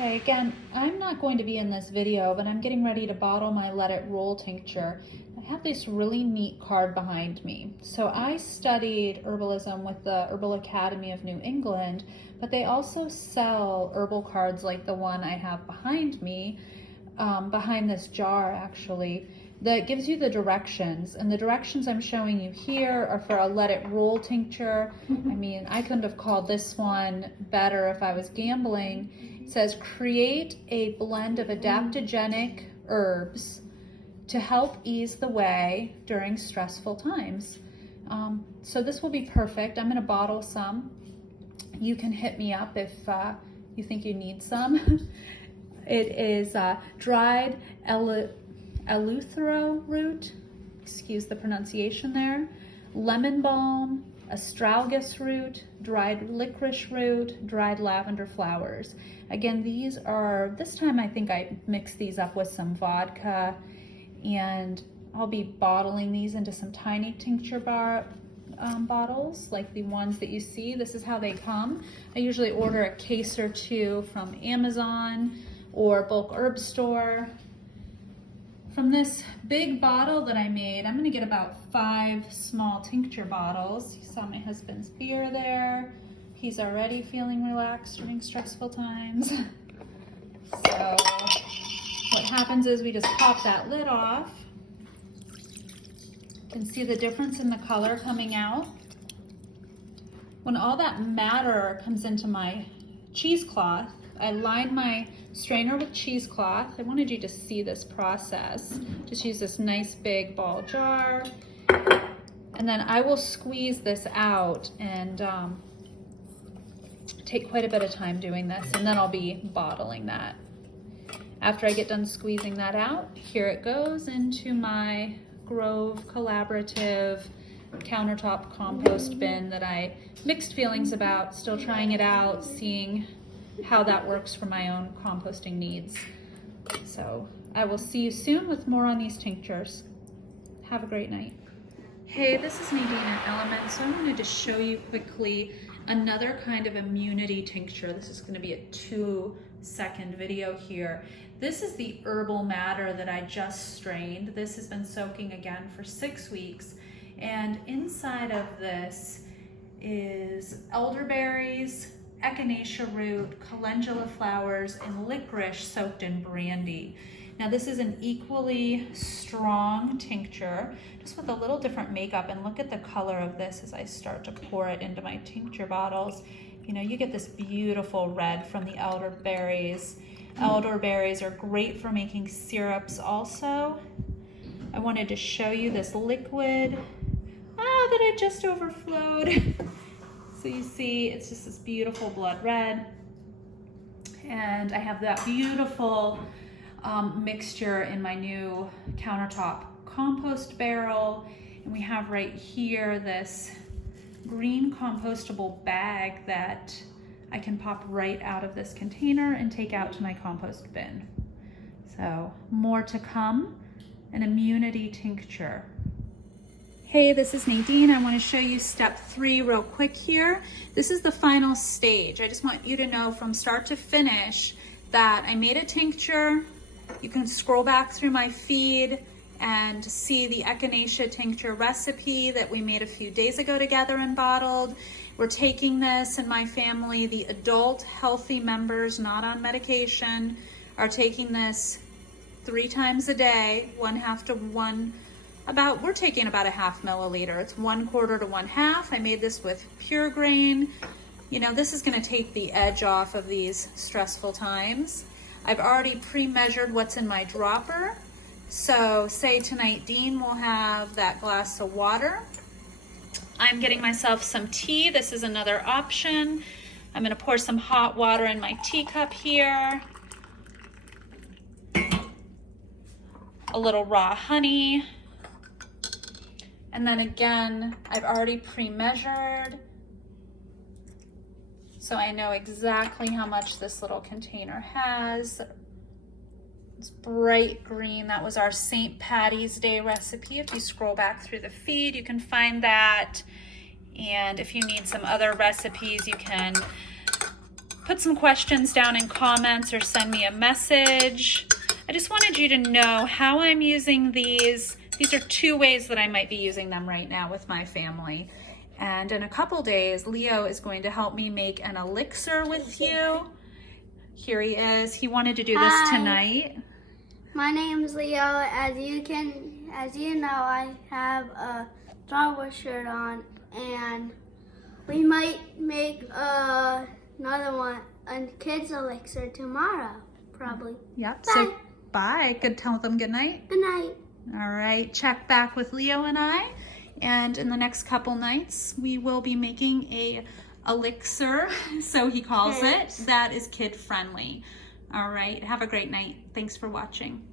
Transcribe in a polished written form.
Okay, again, I'm not going to be in this video, but I'm getting ready to bottle my Let It Roll tincture. I have this really neat card behind me. So I studied herbalism with the Herbal Academy of New England, but they also sell herbal cards like the one I have behind me, behind this jar actually, that gives you the directions. And the directions I'm showing you here are for a Let It Roll tincture. I mean, I couldn't have called this one better if I was gambling. It says, create a blend of adaptogenic herbs to help ease the way during stressful times. So this will be perfect. I'm gonna bottle some. You can hit me up if you think you need some. It is dried Eleuthero root, excuse the pronunciation there, lemon balm, astragalus root, dried licorice root, dried lavender flowers. Again, these are, this time I think I mixed these up with some vodka, and I'll be bottling these into some tiny tincture bottles like the ones that you see. This is how they come. I usually order a case or two from Amazon or bulk herb store. From this big bottle that I made, I'm gonna get about 5 small tincture bottles. You saw my husband's beer there. He's already feeling relaxed during stressful times. So what happens is we just pop that lid off. You can see the difference in the color coming out. When all that matter comes into my cheesecloth, I line my strainer with cheesecloth. I wanted you to see this process. Just use this nice big ball jar. And then I will squeeze this out and take quite a bit of time doing this. And then I'll be bottling that. After I get done squeezing that out, here it goes into my Grove Collaborative countertop compost bin that I mixed feelings about, still trying it out, seeing how that works for my own composting needs. So I will see you soon with more on these tinctures. Have a great night. Hey, this is Nadine at Element. So I wanted to show you quickly another kind of immunity tincture. This is going to be a 2-second video here. This is the herbal matter that I just strained. This has been soaking again for 6 weeks. And inside of this is elderberries, echinacea root, calendula flowers, and licorice soaked in brandy. Now this is an equally strong tincture, just with a little different makeup, and look at the color of this as I start to pour it into my tincture bottles. You know, you get this beautiful red from the elderberries. Elderberries are great for making syrups also. I wanted to show you this liquid that I just overflowed. So you see, it's just this beautiful blood red. And I have that beautiful mixture in my new countertop compost barrel. And we have right here this green compostable bag that I can pop right out of this container and take out to my compost bin. So more to come, an immunity tincture. Hey, this is Nadine. I want to show you step 3 real quick here. This is the final stage. I just want you to know from start to finish that I made a tincture. You can scroll back through my feed and see the echinacea tincture recipe that we made a few days ago together and bottled. We're taking this in my family. The adult healthy members not on medication are taking this 3 times a day, we're taking about a half milliliter. It's 1/4 to 1/2. I made this with pure grain. You know, this is gonna take the edge off of these stressful times. I've already pre-measured what's in my dropper. So say tonight Dean will have that glass of water. I'm getting myself some tea. This is another option. I'm gonna pour some hot water in my teacup here. A little raw honey. And then again, I've already pre-measured, so I know exactly how much this little container has. It's bright green. That was our St. Patty's Day recipe. If you scroll back through the feed, you can find that. And if you need some other recipes, you can put some questions down in comments or send me a message. I just wanted you to know how I'm using these. These are 2 ways that I might be using them right now with my family. And in a couple days, Leo is going to help me make an elixir with you. Here he is. He wanted to do this tonight. My name's Leo. As you know, I have a Star Wars shirt on, and we might make another one, a kid's elixir tomorrow, probably. Yep. Bye. So bye. Good. Tell them good night. Good night. All right. Check back with Leo and I. And in the next couple nights, we will be making a elixir, so he calls it, that is kid friendly. All right. Have a great night. Thanks for watching.